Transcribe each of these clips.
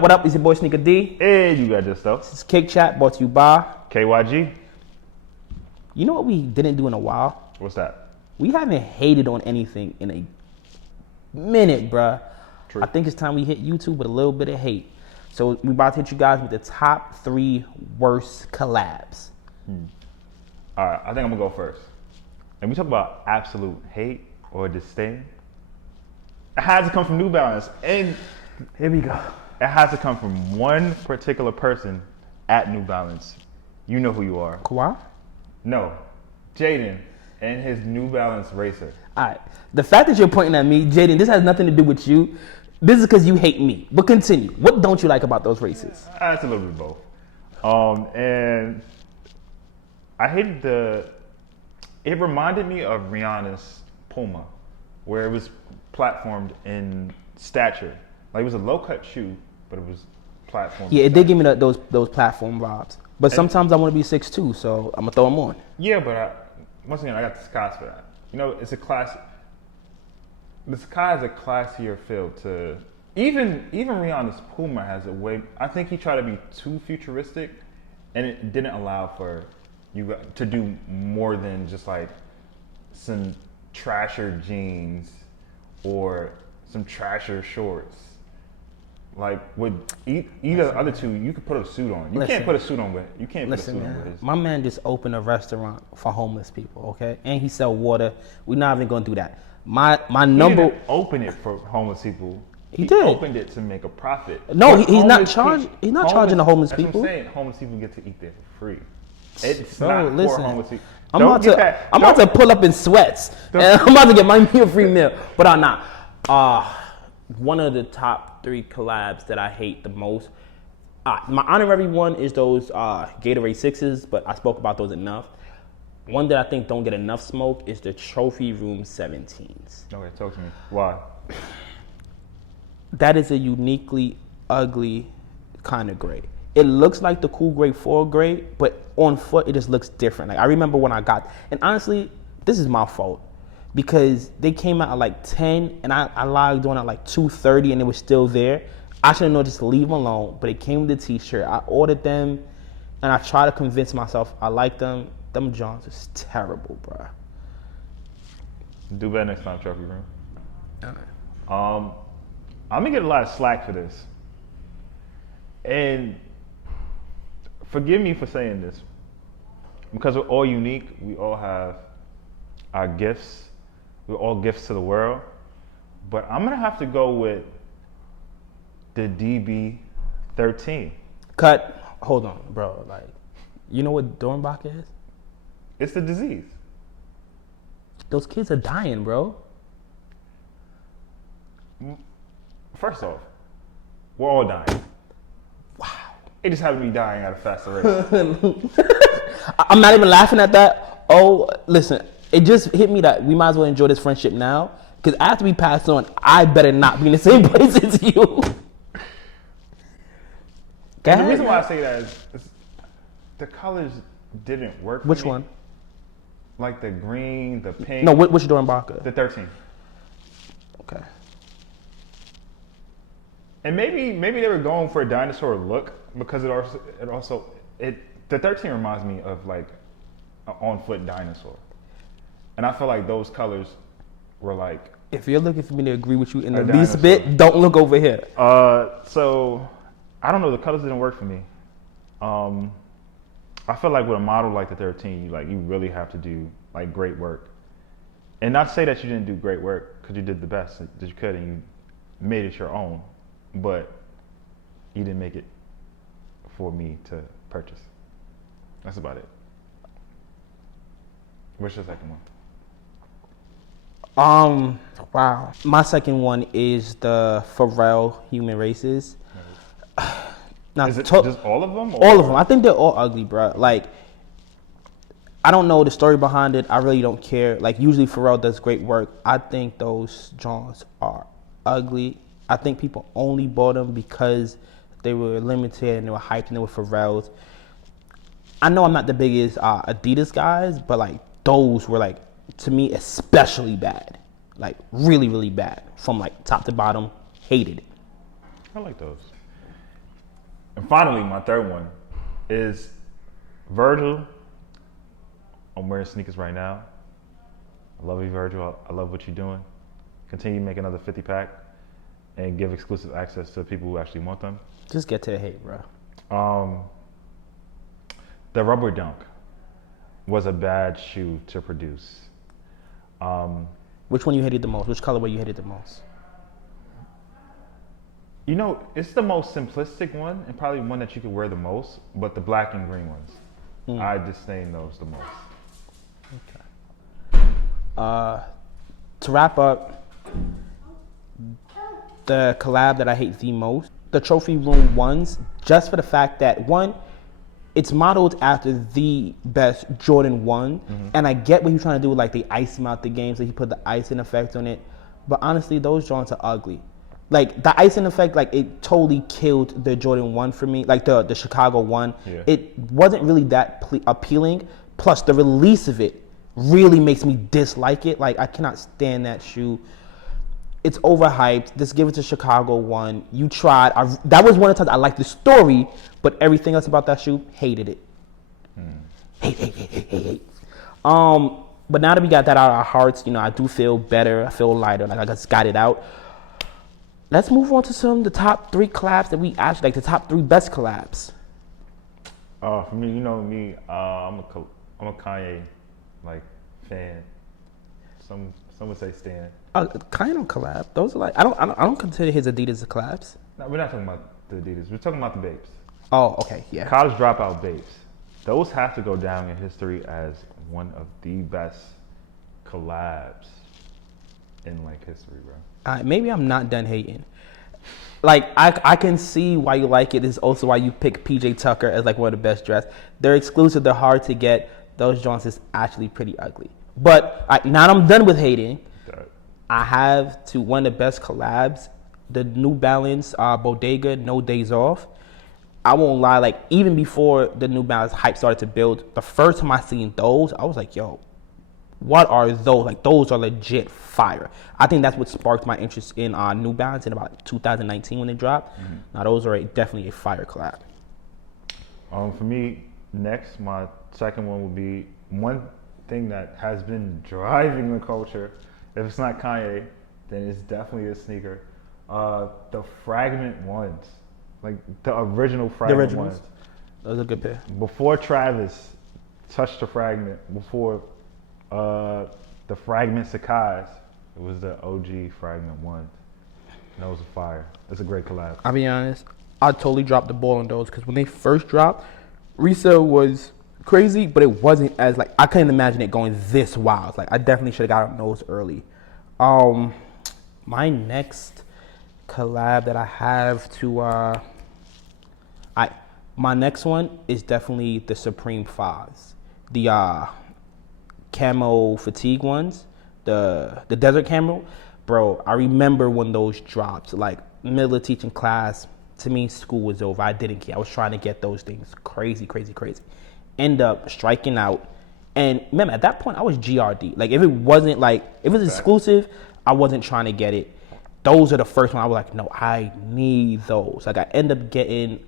what up? It's your boy Snkr D. Hey, you got this stuff. This is Kick Chat brought to you by KYG. You know what we didn't do in a while? What's that? We haven't hated on anything in a minute, bruh. True. I think it's time we hit YouTube with a little bit of hate. So we about to hit you guys with the top 3 worst collabs. All right, I think I'm gonna go first. And we talk about absolute hate or disdain. It has to come from New Balance, and here we go. It has to come from one particular person at New Balance. You know who you are. Kawhi? No, Jaden and his New Balance racer. All right. The fact that you're pointing at me, Jaden, this has nothing to do with you. This is because you hate me. But continue. What don't you like about those races? It's a little bit of both. And I hated it reminded me of Rihanna's Puma, where it was platformed in stature. Like it was a low cut shoe, but it was platformed. Yeah, it did give me those platform vibes. But sometimes I want to be 6'2", so I'm going to throw them on. Yeah, but once again, I got the Skies for that. You know, it's a class. The Sky is a classier feel to even Rihanna's Puma has a way. I think he tried to be too futuristic, and it didn't allow for you to do more than just like some trasher jeans or some trasher shorts. Like with either the other two, you could put a suit on. You can't put a suit on with. You can't put a suit on with his. My man just opened a restaurant for homeless people, okay? And he sell water. We're not even going to do that. My number. He didn't open it for homeless people. He did. Opened it to make a profit. No, he's not charging. He's not charging the homeless people. That's what I'm saying. Homeless people get to eat there for free. It's Bro, not listen, for homeless people. I'm about to pull up in sweats, and I'm about to get my meal free meal. But I'm not. One of the top 3 collabs that I hate the most. My honorary one is those Gatorade 6s, but I spoke about those enough. One that I think don't get enough smoke is the Trophy Room 17s. Okay, talk to me. Why? That is a uniquely ugly kind of gray. It looks like the cool gray 4 gray, but on foot it just looks different. Like I remember when I got, and honestly, this is my fault because they came out at like 10 and I logged on at like 2:30 and it was still there. I should have known just to leave them alone, but it came with the t-shirt. I ordered them and I tried to convince myself I like them. Them Johns is terrible, bro. Do better next time, Trophy Room. All right. I'm gonna get a lot of slack for this, and forgive me for saying this, because we're all unique. We all have our gifts. We're all gifts to the world. But I'm gonna have to go with the DB13. Cut. Hold on, bro. Like, you know what Dornbach is? It's the disease. Those kids are dying, bro. First off, we're all dying. Wow. It just happened to be dying at a faster rate. I'm not even laughing at that. Oh, listen, it just hit me that we might as well enjoy this friendship now. Because after we pass on, I better not be in the same place as you. The reason why I say that is the colors didn't work for Which me. one? Like the green, the pink. No, which Dornbach? The 13. Okay. And maybe they were going for a dinosaur look because the 13 reminds me of like an on-foot dinosaur. And I feel like those colors were like. If you're looking for me to agree with you in the least bit, don't look over here. So I don't know, the colors didn't work for me. I feel like with a model like the 13, you really have to do like great work. And not to say that you didn't do great work, because you did the best that you could and you made it your own, but you didn't make it for me to purchase. That's about it. What's your second one? Wow. My second one is the Pharrell Human Races. Now, is it just all of them? All of them. I think they're all ugly, bro. Like, I don't know the story behind it. I really don't care. Like, usually Pharrell does great work. I think those Johns are ugly. I think people only bought them because they were limited and they were hyped and they were Pharrell's. I know I'm not the biggest Adidas guys, but like those were like, to me, especially bad. Like really, really bad. From like top to bottom, hated it. I like those. And finally, my third one is Virgil. I'm wearing sneakers right now. I love you, Virgil. I love what you're doing. Continue to make another 50 pack and give exclusive access to people who actually want them. Just get to the hate, bro. The rubber dunk was a bad shoe to produce. Which one you hated the most? Which colorway you hated the most? You know, it's the most simplistic one and probably one that you could wear the most, but the black and green ones, I disdain those the most. Okay. To wrap up, the collab that I hate the most, the Trophy Room ones, just for the fact that one, it's modeled after the best Jordan 1, and I get what he's trying to do, like they ice him out the game, so he put the icing effect on it, but honestly, those joints are ugly. Like the icing effect, like it totally killed the Jordan 1 for me, like the Chicago 1. Yeah. It wasn't really that appealing, plus the release of it really makes me dislike it. Like I cannot stand that shoe. It's overhyped. Just give it to Chicago 1. You tried. That was one of the times I liked the story, but everything else about that shoe, hated it. Hate. But now that we got that out of our hearts, you know, I do feel better. I feel lighter. Like I just got it out. Let's move on to the top 3 collabs that we actually like. The top 3 best collabs. For me, you know me. I'm a Kanye like fan. Some would say stan. Kanye don't collab. Those are like I don't consider his Adidas collabs. No, we're not talking about the Adidas. We're talking about the Babes. Oh, okay, yeah. College Dropout Babes. Those have to go down in history as one of the best collabs in like history, bro. Maybe I'm not done hating. Like I can see why you like it. This is also why you pick PJ Tucker as like one of the best dressed. They're exclusive. They're hard to get. Those joints is actually pretty ugly. But now that I'm done with hating, I have to one of the best collabs, the New Balance Bodega No Days Off. I won't lie, like even before the New Balance hype started to build, the first time I seen those, I was like, yo, what are those? Like those are legit fire. I think that's what sparked my interest in New Balance in about 2019 when they dropped. Now those are definitely a fire collab. For me, next, my second one would be one thing that has been driving the culture. If it's not Kanye, then it's definitely a sneaker. The Fragment ones, like the original Fragment ones. That was a good pair. Before Travis touched the Fragment, before the Fragment Sakai's, it was the OG Fragment ones. And that was a fire. It's a great collab. I'll be honest, I totally dropped the ball on those because when they first dropped, resale was crazy, but it wasn't as like I couldn't imagine it going this wild. Like I definitely should have got on those early. My next collab that I have to my next one is definitely the Supreme 5s. The camo fatigue ones, the desert camo. Bro, I remember when those dropped. Like middle of teaching class, to me school was over. I didn't care. I was trying to get those things crazy. End up striking out. And remember, at that point, I was GRD. Like, if it wasn't like, if it was exclusive, I wasn't trying to get it. Those are the first one I was like, no, I need those. Like, I end up getting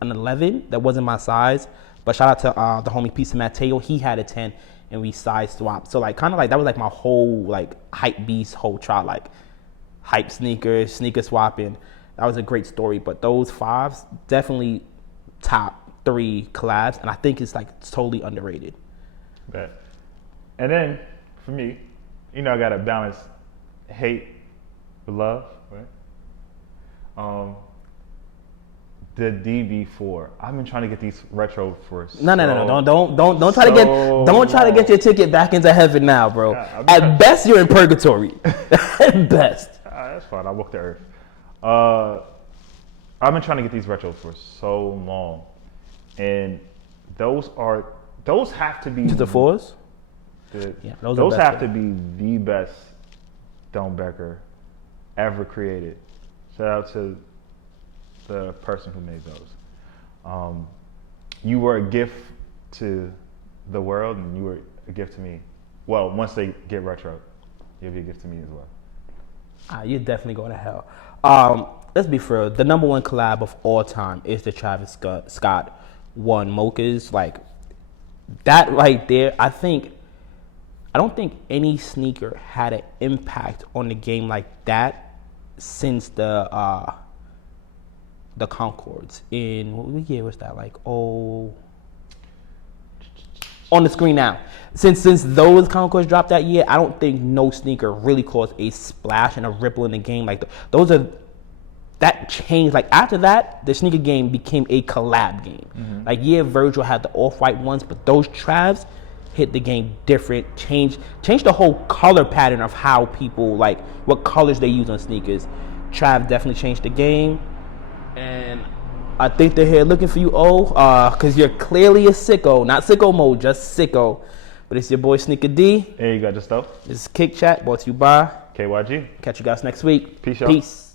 an 11 that wasn't my size. But shout out to the homie Pisa Mateo. He had a 10, and we size swapped. So, like, kind of like, that was like my whole, like, hype beast whole trial. Like, hype sneakers, sneaker swapping. That was a great story. But those 5s, definitely top 3 collabs, and I think it's like totally underrated. Bet. And then for me, you know, I gotta balance hate with love, right? The DB4. I've been trying to get these retro for No, don't try to get get your ticket back into heaven now, bro. Yeah, at best, you're in purgatory. At best. That's fine. I walk the earth. I've been trying to get these retro for so long. And those have to be the 4s. Those have to be the best Stonebecker ever created. Shout out to the person who made those. You were a gift to the world, and you were a gift to me. Well, once they get retro, you'll be a gift to me as well. You're definitely going to hell. let's be fair. The number one collab of all time is the Travis Scott one mochas. Like that right there. I don't think any sneaker had an impact on the game like that since the Concords in what year was that? Like on the screen now. Since those Concords dropped that year, I don't think no sneaker really caused a splash and a ripple in the game. Like that changed. Like after that, the sneaker game became a collab game. Mm-hmm. Like Virgil had the off-white ones, but those Travs hit the game different. Changed the whole color pattern of how people like what colors they use on sneakers. Trav definitely changed the game, and I think they're here looking for you, because you're clearly a sicko. Not sicko mode, just sicko. But it's your boy Snkr D. Hey, you got your stuff. This is Kick Chat, brought to you by KYG. Catch you guys next week. Peace, y'all. Peace.